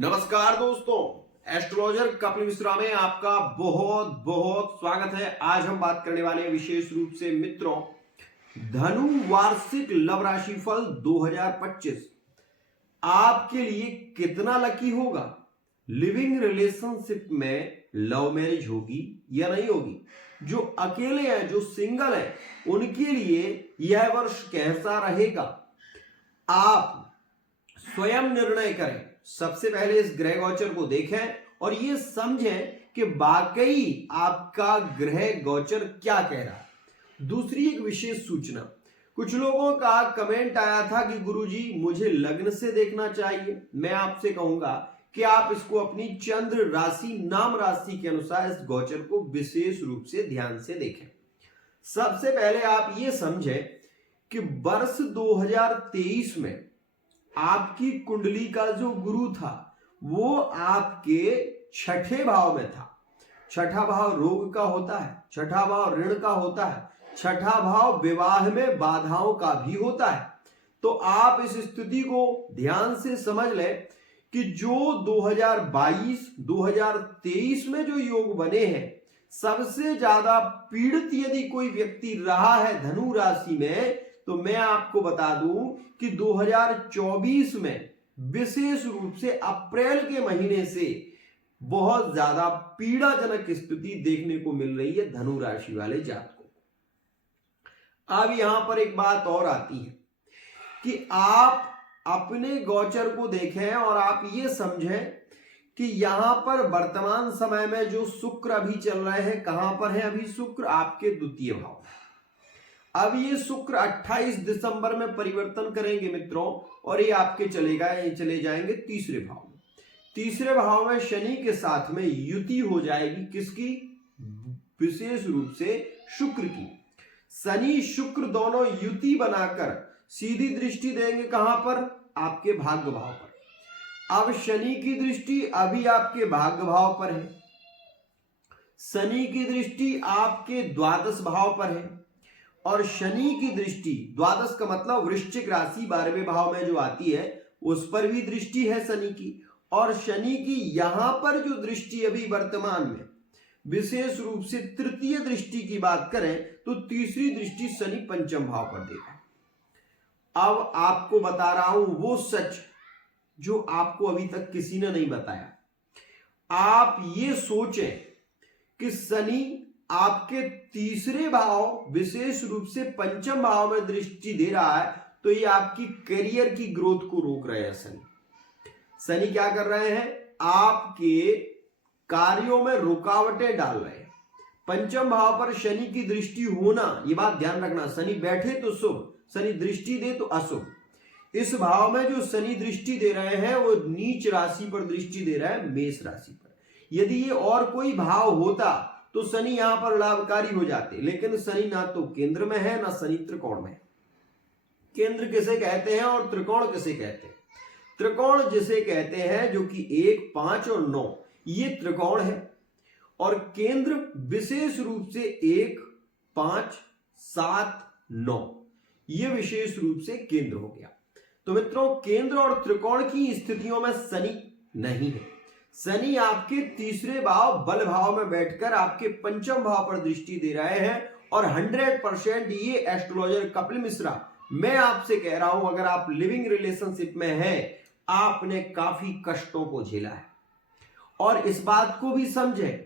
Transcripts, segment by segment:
नमस्कार दोस्तों, एस्ट्रोलॉजर कपिल मिश्रा में आपका बहुत बहुत स्वागत है। आज हम बात करने वाले हैं विशेष रूप से मित्रों, धनु वार्षिक लव राशि फल 2025 आपके लिए कितना लकी होगा। लिविंग रिलेशनशिप में लव मैरिज होगी या नहीं होगी, जो अकेले हैं, जो सिंगल हैं, उनके लिए यह वर्ष कैसा रहेगा, आप स्वयं निर्णय करें। सबसे पहले इस ग्रह गोचर को देखें और ये समझें कि वाकई आपका ग्रह गोचर क्या कह रहा है। दूसरी एक विशेष सूचना, कुछ लोगों का कमेंट आया था कि गुरुजी मुझे लग्न से देखना चाहिए। मैं आपसे कहूंगा कि आप इसको अपनी चंद्र राशि नाम राशि के अनुसार इस गोचर को विशेष रूप से ध्यान से देखें। सबसे पहले आप ये समझें कि वर्ष 2023 में आपकी कुंडली का जो गुरु था वो आपके छठे भाव में था। छठा भाव रोग का होता है, छठा भाव ऋण का होता है, छठा भाव विवाह में बाधाओं का भी होता है। तो आप इस स्थिति को ध्यान से समझ लें कि जो 2022-2023 में जो योग बने हैं, सबसे ज्यादा पीड़ित यदि कोई व्यक्ति रहा है धनु राशि में, तो मैं आपको बता दूं कि 2024 में विशेष रूप से अप्रैल के महीने से बहुत ज्यादा पीड़ाजनक स्थिति देखने को मिल रही है धनु राशि वाले जातकों को। अब यहां पर एक बात और आती है कि आप अपने गोचर को देखें और आप ये समझें कि यहां पर वर्तमान समय में जो शुक्र अभी चल रहे हैं, कहां पर है अभी शुक्र, आपके द्वितीय भाव। अब ये शुक्र 28 दिसंबर में परिवर्तन करेंगे मित्रों, और ये आपके चले जाएंगे तीसरे भाव में। तीसरे भाव में शनि के साथ में युति हो जाएगी, किसकी, विशेष रूप से शुक्र की। शनि शुक्र दोनों युति बनाकर सीधी दृष्टि देंगे कहां पर, आपके भाग्य भाव पर। अब शनि की दृष्टि अभी आपके भाग्य भाव पर है, शनि की दृष्टि आपके द्वादश भाव पर है, और शनि की दृष्टि, द्वादश का मतलब वृश्चिक राशि 12वें भाव में जो आती है उस पर भी दृष्टि है शनि की। और शनि की यहां पर जो दृष्टि अभी वर्तमान में, विशेष रूप से तृतीय दृष्टि की बात करें तो तीसरी दृष्टि शनि पंचम भाव पर देगा। अब आपको बता रहा हूं वो सच जो आपको अभी तक किसी ने नहीं बताया। आप ये सोचें कि शनि आपके तीसरे भाव, विशेष रूप से पंचम भाव में दृष्टि दे रहा है, तो ये आपकी करियर की ग्रोथ को रोक रहे हैं। शनि क्या कर रहे हैं, आपके कार्यों में रुकावटें डाल रहे हैं। पंचम भाव पर शनि की दृष्टि होना, ये बात ध्यान रखना, शनि बैठे तो शुभ, शनि दृष्टि दे तो अशुभ। इस भाव में जो शनि दृष्टि दे रहे हैं वो नीच राशि पर दृष्टि दे रहे हैं, मेष राशि पर। यदि ये और कोई भाव होता तो शनि यहां पर लाभकारी हो जाते, लेकिन शनि ना तो केंद्र में है ना शनि त्रिकोण में। केंद्र किसे कहते हैं और त्रिकोण किसे कहते हैं? त्रिकोण जिसे कहते हैं जो कि 1, 5 और 9, ये त्रिकोण है, और केंद्र विशेष रूप से 1, 5, 7, 9, ये विशेष रूप से केंद्र हो गया। तो मित्रों, केंद्र और त्रिकोण की स्थितियों में शनि नहीं है। शनि आपके तीसरे भाव बल भाव में बैठकर आपके पंचम भाव पर दृष्टि दे रहे हैं, और 100% ये एस्ट्रोलॉजर कपिल मिश्रा मैं आपसे कह रहा हूं, अगर आप लिविंग रिलेशनशिप में हैं, आपने काफी कष्टों को झेला है। और इस बात को भी समझें,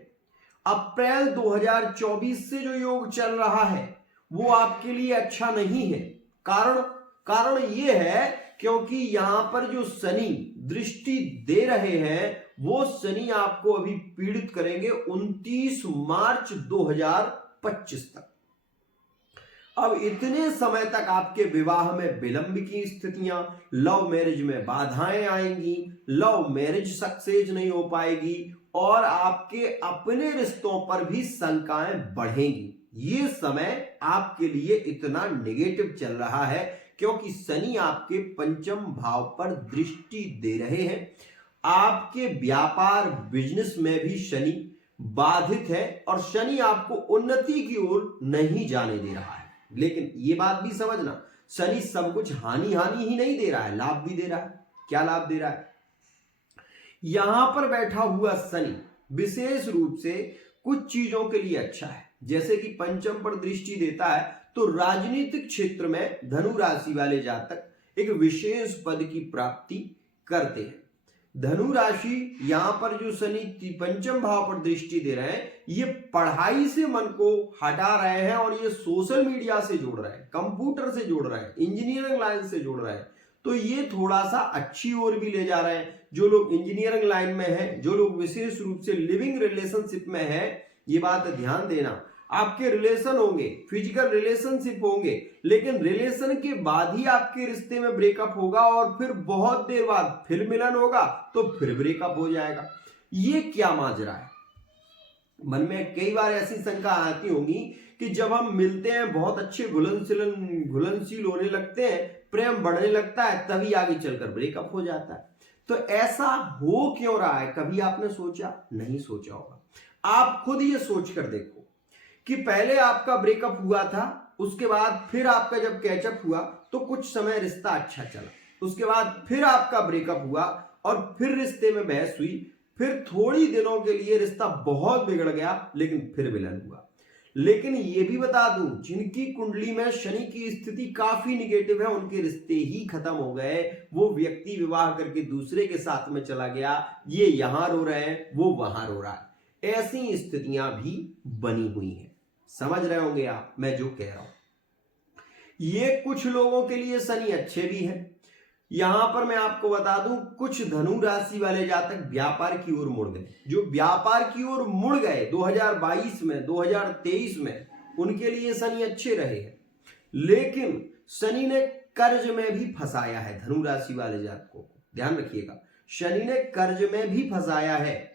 अप्रैल 2024 से जो योग चल रहा है वो आपके लिए अच्छा नहीं है। कारण ये है क्योंकि यहां पर जो शनि दृष्टि दे रहे हैं वो शनि आपको अभी पीड़ित करेंगे 29 मार्च 2025 तक। अब इतने समय तक आपके विवाह में विलंब की स्थितियां, लव मैरिज में बाधाएं आएंगी, लव मैरिज सक्सेस नहीं हो पाएगी, और आपके अपने रिश्तों पर भी शंकाएं बढ़ेंगी। ये समय आपके लिए इतना नेगेटिव चल रहा है क्योंकि शनि आपके पंचम भाव पर दृष्टि दे रहे हैं। आपके व्यापार बिजनेस में भी शनि बाधित है, और शनि आपको उन्नति की ओर नहीं जाने दे रहा है। लेकिन ये बात भी समझना, शनि सब कुछ हानि ही नहीं दे रहा है, लाभ भी दे रहा है। क्या लाभ दे रहा है? यहां पर बैठा हुआ शनि विशेष रूप से कुछ चीजों के लिए अच्छा है, जैसे कि पंचम पर दृष्टि देता है तो राजनीतिक क्षेत्र में धनु राशि वाले जातक एक विशेष पद की प्राप्ति करते हैं। धनु राशि यहां पर जो शनि पंचम भाव पर दृष्टि दे रहे हैं, ये पढ़ाई से मन को हटा रहे हैं और ये सोशल मीडिया से जोड़ रहे हैं, कंप्यूटर से जोड़ रहे हैं, इंजीनियरिंग लाइन से जोड़ रहे हैं, तो ये थोड़ा सा अच्छी ओर भी ले जा रहे हैं। जो लोग इंजीनियरिंग लाइन में हैं, जो लोग विशेष रूप से लिविंग रिलेशनशिप में हैं, ये बात ध्यान देना, आपके रिलेशन होंगे, फिजिकल रिलेशनशिप होंगे, लेकिन रिलेशन के बाद ही आपके रिश्ते में ब्रेकअप होगा और फिर बहुत देर बाद फिर मिलन होगा तो फिर ब्रेकअप हो जाएगा। ये क्या माजरा है? मन में कई बार ऐसी शंका आती होगी कि जब हम मिलते हैं बहुत अच्छे घुलनशील होने लगते हैं, प्रेम बढ़ने लगता है, तभी आगे चलकर ब्रेकअप हो जाता है। तो ऐसा हो क्यों रहा है? कभी आपने सोचा? नहीं सोचा होगा। आप खुद ये सोच कर देखो कि पहले आपका ब्रेकअप हुआ था, उसके बाद फिर आपका जब कैचअप हुआ तो कुछ समय रिश्ता अच्छा चला, उसके बाद फिर आपका ब्रेकअप हुआ और फिर रिश्ते में बहस हुई, फिर थोड़ी दिनों के लिए रिश्ता बहुत बिगड़ गया, लेकिन फिर मिलन हुआ। लेकिन ये भी बता दूं, जिनकी कुंडली में शनि की स्थिति काफी निगेटिव है, उनके रिश्ते ही खत्म हो गए। वो व्यक्ति विवाह करके दूसरे के साथ में चला गया, ये यहां रो रहे हैं, वो वहां रो रहा है। ऐसी स्थितियां भी बनी हुई हैं। समझ रहे होंगे आप मैं जो कह रहा हूं। ये कुछ लोगों के लिए शनि अच्छे भी हैं। यहां पर मैं आपको बता दूं, कुछ धनु राशि वाले जातक व्यापार की ओर मुड़ गए। जो व्यापार की ओर मुड़ गए 2022 में, 2023 में, उनके लिए शनि अच्छे रहे हैं। लेकिन शनि ने कर्ज में भी फंसाया है धनु राशि वाले जातकों को, ध्यान रखिएगा, शनि ने कर्ज में भी फंसाया है।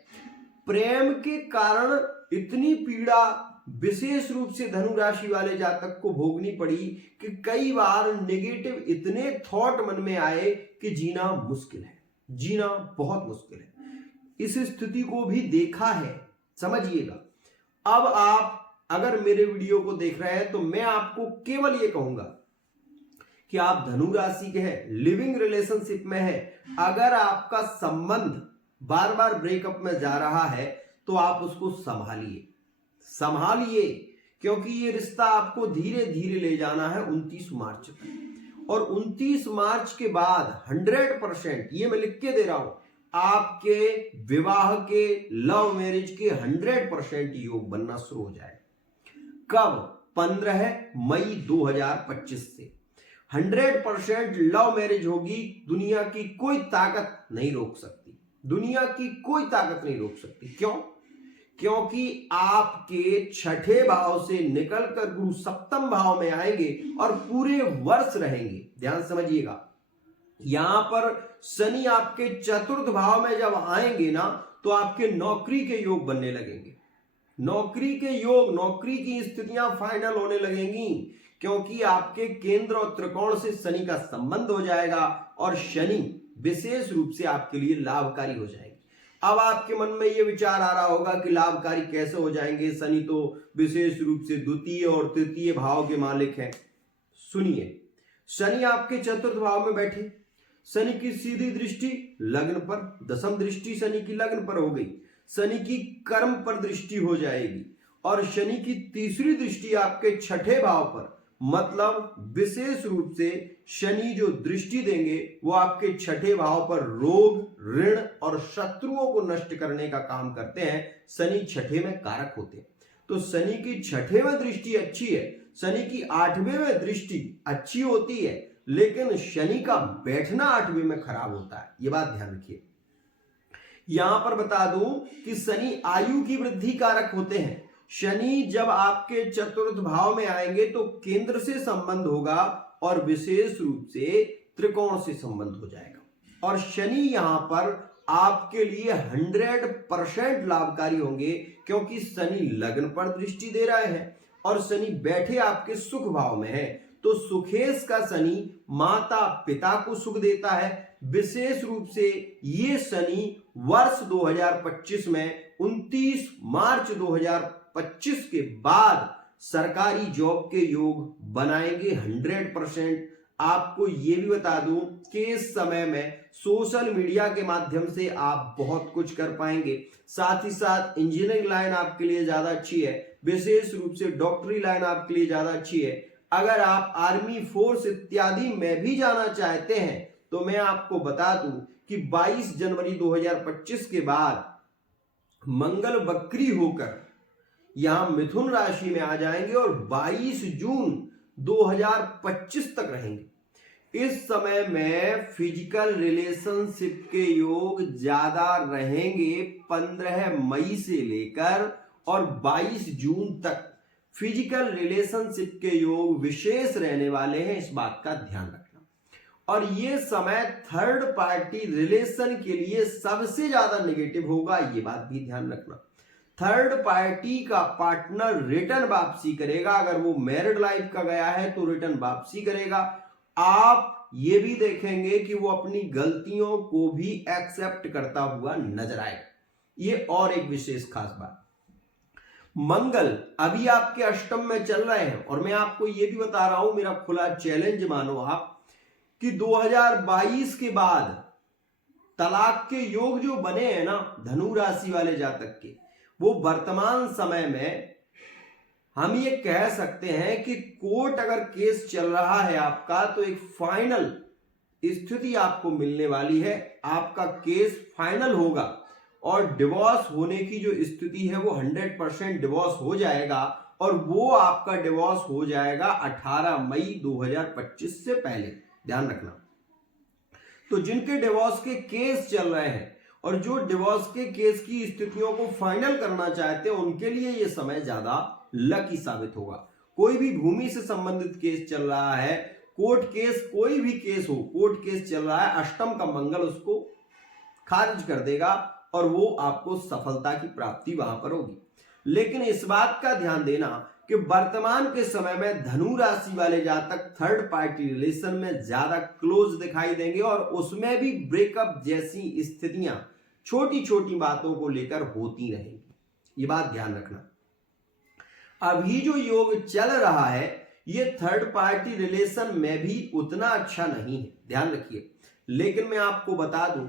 प्रेम के कारण इतनी पीड़ा विशेष रूप से धनु राशि वाले जातक को भोगनी पड़ी कि कई बार नेगेटिव इतने थॉट मन में आए कि जीना मुश्किल है, जीना बहुत मुश्किल है। इस स्थिति को भी देखा है, समझिएगा। अब आप अगर मेरे वीडियो को देख रहे हैं तो मैं आपको केवल ये कहूंगा कि आप धनु राशि के हैं, लिविंग रिलेशनशिप में है, अगर आपका संबंध बार बार ब्रेकअप में जा रहा है तो आप उसको संभालिए, क्योंकि ये रिश्ता आपको धीरे धीरे ले जाना है 29 मार्च तक। और 29 मार्च के बाद 100%, ये मैं लिख के दे रहा हूं, आपके विवाह के, लव मैरिज के 100% योग बनना शुरू हो जाए। कब? 15 मई 2025 से 100% लव मैरिज होगी। दुनिया की कोई ताकत नहीं रोक सकती, दुनिया की कोई ताकत नहीं रोक सकती। क्यों? क्योंकि आपके छठे भाव से निकलकर गुरु सप्तम भाव में आएंगे और पूरे वर्ष रहेंगे। ध्यान समझिएगा, यहां पर शनि आपके चतुर्थ भाव में जब आएंगे ना, तो आपके नौकरी के योग बनने लगेंगे। नौकरी के योग, नौकरी की स्थितियां फाइनल होने लगेंगी, क्योंकि आपके केंद्र और त्रिकोण से शनि का संबंध हो जाएगा और शनि विशेष रूप से आपके लिए लाभकारी हो जाएंगे। अब आपके मन में यह विचार आ रहा होगा कि लाभकारी कैसे हो जाएंगे, शनि तो विशेष रूप से द्वितीय और तृतीय भाव के मालिक हैं। सुनिए, शनि आपके चतुर्थ भाव में बैठे, शनि की सीधी दृष्टि लग्न पर, दशम दृष्टि शनि की लग्न पर हो गई, शनि की कर्म पर दृष्टि हो जाएगी और शनि की तीसरी दृष्टि आपके छठे भाव पर, मतलब विशेष रूप से शनि जो दृष्टि देंगे वो आपके छठे भाव पर रोग, ऋण और शत्रुओं को नष्ट करने का काम करते हैं। शनि छठे में कारक होते हैं, तो शनि की छठे में दृष्टि अच्छी है, शनि की 8वें में दृष्टि अच्छी होती है, लेकिन शनि का बैठना 8वें में खराब होता है। ये बात ध्यान रखिए। यहां पर बता दूं कि शनि आयु की वृद्धि कारक होते हैं। शनि जब आपके चतुर्थ भाव में आएंगे तो केंद्र से संबंध होगा और विशेष रूप से त्रिकोण से संबंध हो जाएगा। और शनि यहां पर आपके लिए 100% लाभकारी होंगे, क्योंकि शनि लग्न पर दृष्टि दे रहे हैं और शनि बैठे आपके सुख भाव में है। तो सुखेश का शनि माता पिता को सुख देता है। विशेष रूप से ये शनि वर्ष 2025 में 29 मार्च 2025 के बाद सरकारी जॉब के योग बनाएंगे 100%। आपको ये भी बता दूं कि इस समय में सोशल मीडिया के माध्यम से आप बहुत कुछ कर पाएंगे। साथ ही साथ इंजीनियरिंग लाइन आपके लिए ज्यादा अच्छी है, विशेष रूप से डॉक्टरी लाइन आपके लिए ज्यादा अच्छी है। अगर आप आर्मी फोर्स इत्यादि में भी जाना चाहते हैं तो मैं आपको बता दूं कि 22 जनवरी 2025 के बाद मंगल वक्री होकर यहां मिथुन राशि में आ जाएंगे और 22 जून 2025 तक रहेंगे। इस समय में फिजिकल रिलेशनशिप के योग ज्यादा रहेंगे। 15 मई से लेकर और 22 जून तक फिजिकल रिलेशनशिप के योग विशेष रहने वाले हैं, इस बात का ध्यान रखना। और ये समय थर्ड पार्टी रिलेशन के लिए सबसे ज्यादा नेगेटिव होगा, ये बात भी ध्यान रखना। थर्ड पार्टी का पार्टनर रिटर्न वापसी करेगा। अगर वो मैरिड लाइफ का गया है तो रिटर्न वापसी करेगा। आप ये भी देखेंगे कि वो अपनी गलतियों को भी एक्सेप्ट करता हुआ नजर आएगा। ये और एक विशेष खास बात। मंगल अभी आपके अष्टम में चल रहे हैं और मैं आपको ये भी बता रहा हूं, मेरा खुला चैलेंज मानो आप, कि 2022 के बाद तलाक के योग जो बने हैं ना धनु राशि वाले जातक के, वो वर्तमान समय में हम ये कह सकते हैं कि कोर्ट अगर केस चल रहा है आपका तो एक फाइनल स्थिति आपको मिलने वाली है। आपका केस फाइनल होगा और डिवोर्स होने की जो स्थिति है वो 100% डिवोर्स हो जाएगा और वो आपका डिवोर्स हो जाएगा 18 मई 2025 से पहले, ध्यान रखना। तो जिनके डिवोर्स के केस चल रहे हैं और जो डिवोर्स के केस की स्थितियों को फाइनल करना चाहते हैं उनके लिए यह समय ज्यादा लकी साबित होगा। कोई भी भूमि से संबंधित केस चल रहा है, कोर्ट केस, कोई भी केस हो, कोर्ट केस चल रहा है, अष्टम का मंगल उसको खारिज कर देगा और वो आपको सफलता की प्राप्ति वहां पर होगी। लेकिन इस बात का ध्यान देना कि वर्तमान के समय में धनु राशि वाले जातक थर्ड पार्टी रिलेशन में ज्यादा क्लोज दिखाई देंगे और उसमें भी ब्रेकअप जैसी स्थितियां छोटी छोटी बातों को लेकर होती रहेंगी, ये बात ध्यान रखना। अभी जो योग चल रहा है ये थर्ड पार्टी रिलेशन में भी उतना अच्छा नहीं है, ध्यान रखिए। लेकिन मैं आपको बता दूं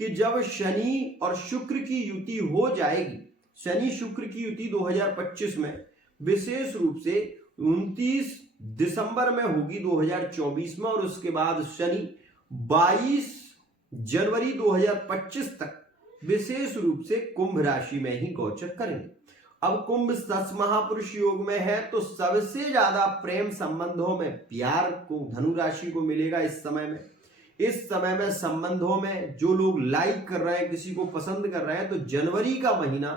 कि जब शनि और शुक्र की युति हो जाएगी, शनि शुक्र की युति 2025 में विशेष रूप से 29 दिसंबर में होगी 2024 में और उसके बाद शनि 22 जनवरी 2025 तक विशेष रूप से कुंभ राशि में ही गोचर करेंगे। अब कुंभ 10 महापुरुष योग में है तो सबसे ज्यादा प्रेम संबंधों में प्यार को धनु राशि को मिलेगा। इस समय में संबंधों में जो लोग लाइक कर रहे हैं, किसी को पसंद कर रहे हैं, तो जनवरी का महीना,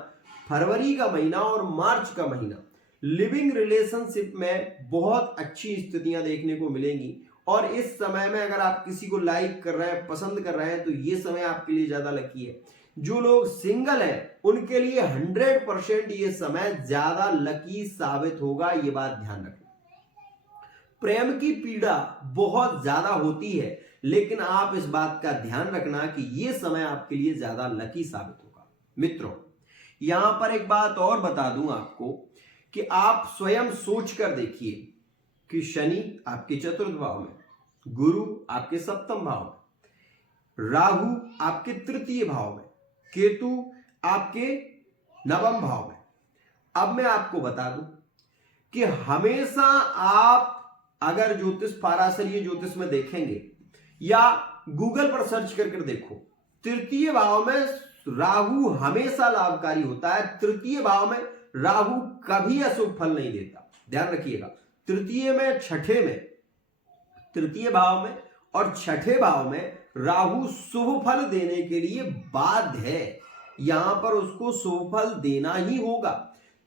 फरवरी का महीना और मार्च का महीना लिविंग रिलेशनशिप में बहुत अच्छी स्थितियां देखने को मिलेंगी। और इस समय में अगर आप किसी को लाइक कर रहे हैं, पसंद कर रहे हैं, तो ये समय आपके लिए ज्यादा लकी है। जो लोग सिंगल हैं उनके लिए 100% ये समय ज्यादा लकी साबित होगा, ये बात ध्यान रखना। प्रेम की पीड़ा बहुत ज्यादा होती है, लेकिन आप इस बात का ध्यान रखना कि ये समय आपके लिए ज्यादा लकी साबित होगा। मित्रों, यहां पर एक बात और बता दूं आपको कि आप स्वयं सोच कर देखिए कि शनि आपके चतुर्थ भाव में, गुरु आपके सप्तम भाव में, राहु आपके तृतीय भाव में, केतु आपके नवम भाव में। अब मैं आपको बता दूं कि हमेशा आप अगर ज्योतिष पाराशरीय ज्योतिष में देखेंगे या गूगल पर सर्च करके देखो, तृतीय भाव में राहु हमेशा लाभकारी होता है। तृतीय भाव में राहु कभी अशुभ फल नहीं देता, ध्यान रखिएगा। तृतीय भाव में और छठे भाव में राहु शुभ फल देने के लिए बाध्य है, यहां पर उसको शुभ फल देना ही होगा।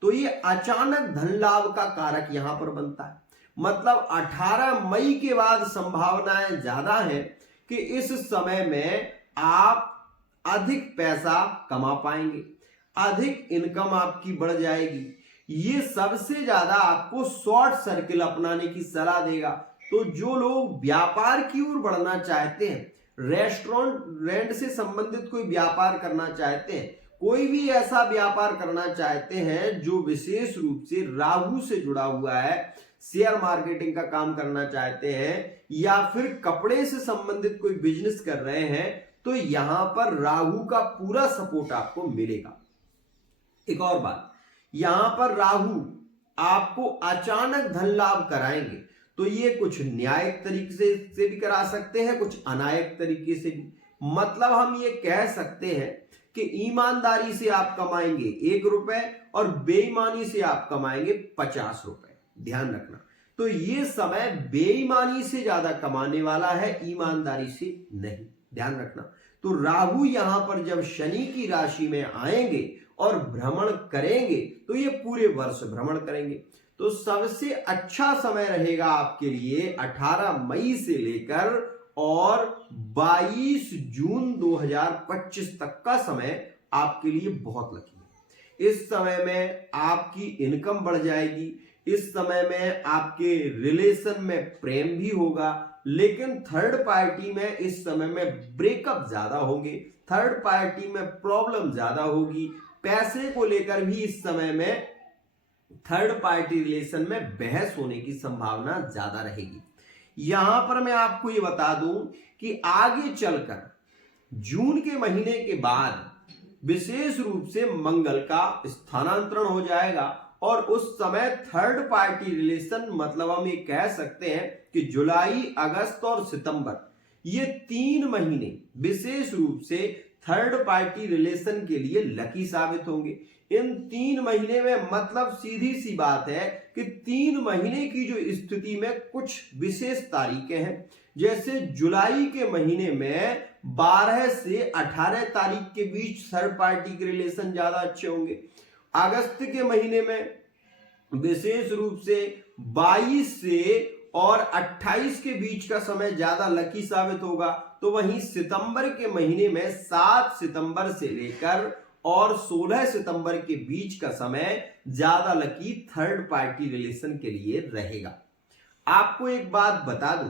तो ये अचानक धन लाभ का कारक यहां पर बनता है। मतलब 18 मई के बाद संभावनाएं ज्यादा है कि इस समय में आप अधिक पैसा कमा पाएंगे, अधिक इनकम आपकी बढ़ जाएगी। ये सबसे ज्यादा आपको शॉर्ट सर्किल अपनाने की सलाह देगा। तो जो लोग व्यापार की ओर बढ़ना चाहते हैं, रेस्टोरेंट से संबंधित कोई व्यापार करना चाहते हैं, कोई भी ऐसा व्यापार करना चाहते हैं जो विशेष रूप से राहु से जुड़ा हुआ है, शेयर मार्केटिंग का काम करना चाहते हैं या फिर कपड़े से संबंधित कोई बिजनेस कर रहे हैं तो यहां पर राहु का पूरा सपोर्ट आपको मिलेगा। एक और बात, यहां पर राहु आपको अचानक धन लाभ कराएंगे, तो ये कुछ न्यायिक तरीके से भी करा सकते हैं, कुछ अनायक तरीके से भी। मतलब हम ये कह सकते हैं कि ईमानदारी से आप कमाएंगे 1 रुपए और बेईमानी से आप कमाएंगे 50 रुपए। ध्यान रखना, तो ये समय बेईमानी से ज्यादा कमाने वाला है, ईमानदारी से नहीं। ध्यान रखना, तो राहु यहां पर जब शनि की राशि में आएंगे और भ्रमण करेंगे तो ये पूरे वर्ष भ्रमण करेंगे। तो सबसे अच्छा समय रहेगा आपके लिए 18 मई से लेकर और 22 जून 2025 तक का समय आपके लिए बहुत लकी है। इस समय में आपकी इनकम बढ़ जाएगी, इस समय में आपके रिलेशन में प्रेम भी होगा, लेकिन थर्ड पार्टी में इस समय में ब्रेकअप ज्यादा होंगे, थर्ड पार्टी में प्रॉब्लम ज्यादा होगी, पैसे को लेकर भी इस समय में थर्ड पार्टी रिलेशन में बहस होने की संभावना ज्यादा रहेगी। यहां पर मैं आपको ये बता दूं कि आगे चलकर जून के महीने के बाद विशेष रूप से मंगल का स्थानांतरण हो जाएगा और उस समय थर्ड पार्टी रिलेशन, मतलब हम ये कह सकते हैं कि जुलाई, अगस्त और सितंबर, ये 3 महीने विशेष रूप से थर्ड पार्टी रिलेशन के लिए लकी साबित होंगे। इन 3 महीने में मतलब सीधी सी बात है कि 3 महीने की जो स्थिति में कुछ विशेष तारीखें हैं, जैसे जुलाई के महीने में 12 से 18 तारीख के बीच थर्ड पार्टी के रिलेशन ज्यादा अच्छे होंगे। अगस्त के महीने में विशेष रूप से 22 से और 28 के बीच का समय ज्यादा लकी साबित होगा। तो वहीं सितंबर के महीने में 7 सितंबर से लेकर और 16 सितंबर के बीच का समय ज्यादा लकी थर्ड पार्टी रिलेशन के लिए रहेगा। आपको एक बात बता दूं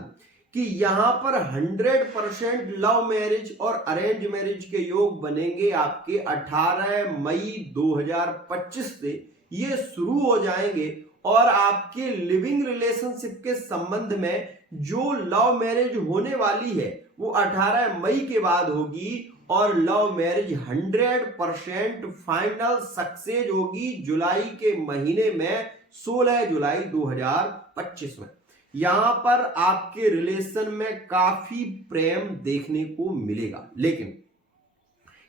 कि यहां पर 100% लव मैरिज और अरेंज मैरिज के योग बनेंगे आपके 18 मई 2025 से ये शुरू हो जाएंगे और आपके लिविंग रिलेशनशिप के संबंध में जो लव मैरिज होने वाली है वो 18 मई के बाद होगी और लव मैरिज 100% फाइनल सक्सेस होगी जुलाई के महीने में 16 जुलाई 2025 में। यहां पर आपके रिलेशन में काफी प्रेम देखने को मिलेगा, लेकिन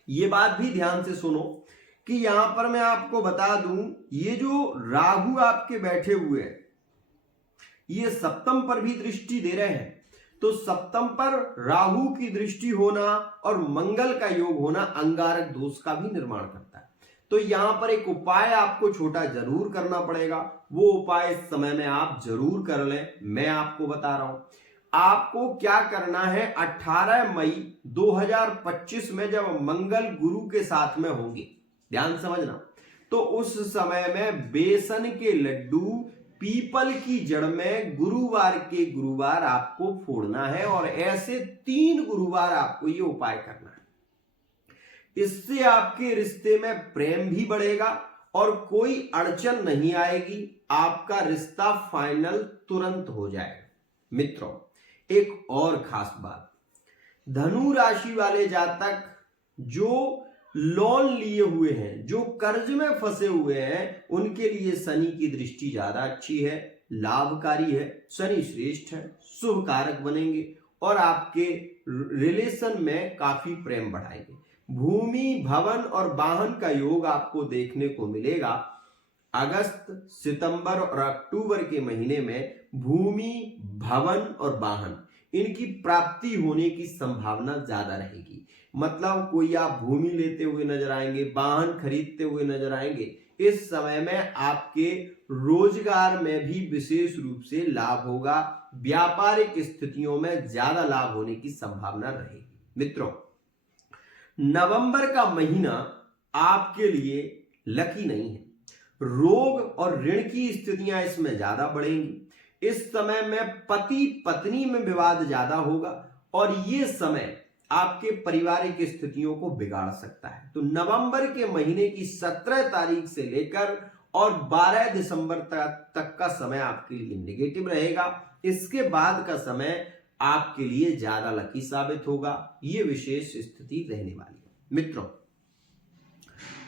ये बात भी ध्यान से सुनो कि यहां पर मैं आपको बता दूं, ये जो राहु आपके बैठे हुए हैं ये सप्तम पर भी दृष्टि दे रहे हैं, तो सप्तम पर राहु की दृष्टि होना और मंगल का योग होना अंगारक दोष का भी निर्माण करता है। तो यहां पर एक उपाय आपको छोटा जरूर करना पड़ेगा, वो उपाय इस समय में आप जरूर कर लें। मैं आपको बता रहा हूं आपको क्या करना है। 18 मई 2025 में जब मंगल गुरु के साथ में होंगे, ध्यान समझना, तो उस समय में बेसन के लड्डू पीपल की जड़ में गुरुवार के गुरुवार आपको फोड़ना है और ऐसे 3 गुरुवार आपको ये उपाय करना है। इससे आपके रिश्ते में प्रेम भी बढ़ेगा और कोई अड़चन नहीं आएगी, आपका रिश्ता फाइनल तुरंत हो जाएगा। मित्रों, एक और खास बात, धनु राशि वाले जातक जो लोन लिए हुए हैं, जो कर्ज में फंसे हुए हैं, उनके लिए शनि की दृष्टि ज्यादा अच्छी है, लाभकारी है, शनि श्रेष्ठ है, शुभ कारक बनेंगे और आपके रिलेशन में काफी प्रेम बढ़ाएंगे। भूमि, भवन और वाहन का योग आपको देखने को मिलेगा। अगस्त, सितंबर और अक्टूबर के महीने में भूमि, भवन और वाहन इनकी प्राप्ति होने की संभावना ज्यादा रहेगी। मतलब कोई आप भूमि लेते हुए नजर आएंगे, वाहन खरीदते हुए नजर आएंगे। इस समय में आपके रोजगार में भी विशेष रूप से लाभ होगा, व्यापारिक स्थितियों में ज्यादा लाभ होने की संभावना रहेगी। मित्रों, नवंबर का महीना आपके लिए लकी नहीं है, रोग और ऋण की स्थितियां इसमें ज्यादा बढ़ेंगी। इस समय में पति पत्नी में विवाद ज्यादा होगा और ये समय आपके पारिवारिक स्थितियों को बिगाड़ सकता है। तो नवंबर के महीने की 17 तारीख से लेकर और 12 दिसंबर तक का समय आपके लिए नेगेटिव रहेगा। इसके बाद का समय आपके लिए ज्यादा लकी साबित होगा। ये विशेष स्थिति रहने वाली है। मित्रों,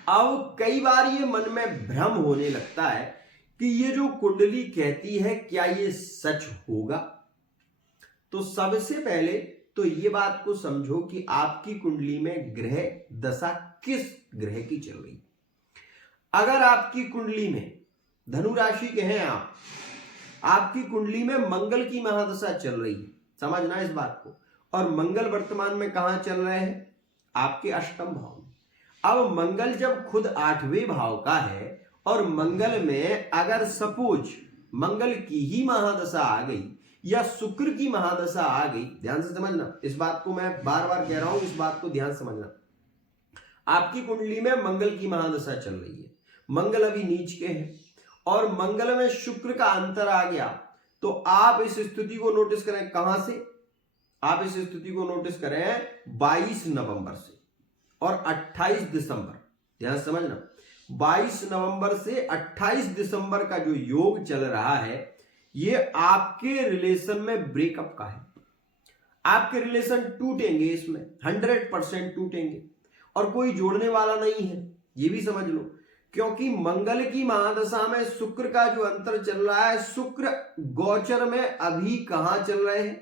अब कई बार ये मन में भ्रम होने लगता है कि ये जो कुंडली कहती है क्या ये सच होगा। तो सबसे पहले तो ये बात को समझो कि आपकी कुंडली में ग्रह दशा किस ग्रह की चल रही। अगर आपकी कुंडली में धनु राशि के हैं आप, आपकी कुंडली में मंगल की महादशा चल रही है, समझना इस बात को, और मंगल वर्तमान में कहां चल रहे हैं? आपके अष्टम भाव में। अब मंगल जब खुद 8वें भाव का है और मंगल में अगर सपोज मंगल की ही महादशा आ गई या शुक्र की महादशा आ गई, ध्यान से समझना इस बात को, मैं बार बार कह रहा हूं, इस बात को ध्यान समझना। आपकी कुंडली में मंगल की महादशा चल रही है, मंगल अभी नीच के हैं और मंगल में शुक्र का अंतर आ गया, तो आप इस स्थिति को नोटिस करें। कहां से आप इस स्थिति को नोटिस करें? 22 नवंबर से और 28 दिसंबर, ध्यान समझना, 22 नवंबर से 28 दिसंबर का जो योग चल रहा है ये आपके रिलेशन में ब्रेकअप का है। आपके रिलेशन टूटेंगे, इसमें 100% टूटेंगे और कोई जोड़ने वाला नहीं है, ये भी समझ लो। क्योंकि मंगल की महादशा में शुक्र का जो अंतर चल रहा है, शुक्र गोचर में अभी कहां चल रहे हैं?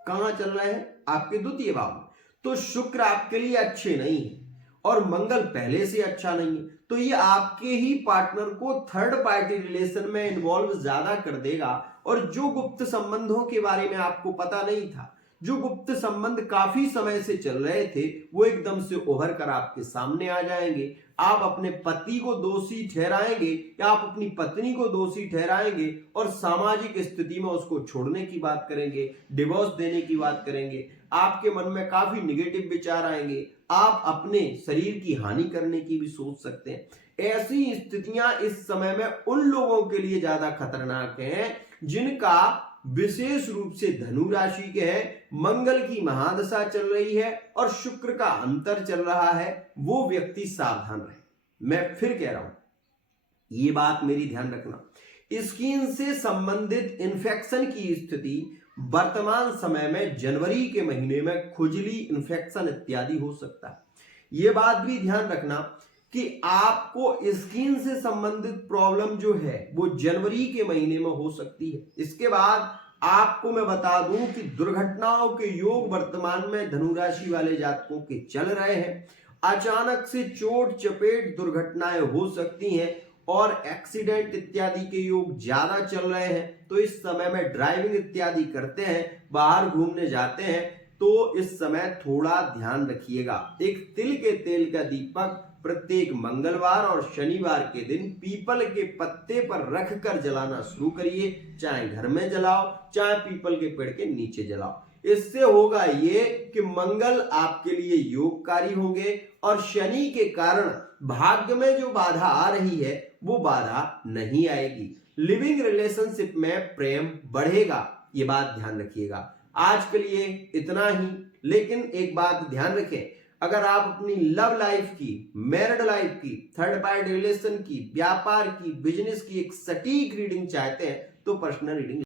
कहां चल रहे हैं? आपके द्वितीय भाव में। तो शुक्र आपके लिए अच्छे नहीं है और मंगल पहले से अच्छा नहीं है, तो ये आपके ही पार्टनर को थर्ड पार्टी रिलेशन में इन्वॉल्व ज्यादा कर देगा। और जो गुप्त संबंधों के बारे में आपको पता नहीं था, जो गुप्त संबंध काफी समय से चल रहे थे, वो एकदम से उभर कर आपके सामने आ जाएंगे। आप अपने पति को दोषी ठहराएंगे या आप अपनी पत्नी को दोषी ठहराएंगे और सामाजिक स्थिति में उसको छोड़ने की बात करेंगे, डिवोर्स देने की बात करेंगे। आपके मन में काफी निगेटिव विचार आएंगे, आप अपने शरीर की हानि करने की भी सोच सकते हैं। ऐसी स्थितियां इस समय में उन लोगों के लिए ज्यादा खतरनाक हैं जिनका विशेष रूप से धनु राशि के है, मंगल की महादशा चल रही है और शुक्र का अंतर चल रहा है। वो व्यक्ति सावधान रहे। मैं फिर कह रहा हूं, ये बात मेरी ध्यान रखना, स्किन से संबंधित इन्फेक्शन की स्थिति वर्तमान समय में जनवरी के महीने में खुजली, इन्फेक्शन इत्यादि हो सकता है। ये बात भी ध्यान रखना कि आपको स्किन से संबंधित प्रॉब्लम जो है वो जनवरी के महीने में हो सकती है। इसके बाद आपको मैं बता दूं कि दुर्घटनाओं के योग वर्तमान में धनु राशि वाले जातकों के चल रहे हैं। अचानक से चोट चपेट दुर्घटनाएं हो सकती हैं और एक्सीडेंट इत्यादि के योग ज्यादा चल रहे हैं। तो इस समय में ड्राइविंग इत्यादि करते हैं, बाहर घूमने जाते हैं, तो इस समय थोड़ा ध्यान रखिएगा। एक तिल के तेल का दीपक प्रत्येक मंगलवार और शनिवार के दिन पीपल के पत्ते पर रखकर जलाना शुरू करिए, चाहे घर में जलाओ चाहे पीपल के पेड़ के नीचे जलाओ। इससे होगा ये कि मंगल आपके लिए योगकारी होंगे और शनि के कारण भाग्य में जो बाधा आ रही है वो बाधा नहीं आएगी। लिविंग रिलेशनशिप में प्रेम बढ़ेगा, ये बात ध्यान रखिएगा। आज के लिए इतना ही, लेकिन एक बात ध्यान रखें, अगर आप अपनी लव लाइफ की, मैरिड लाइफ की, थर्ड पार्टी रिलेशन की, व्यापार की, बिजनेस की एक सटीक रीडिंग चाहते हैं तो पर्सनल रीडिंग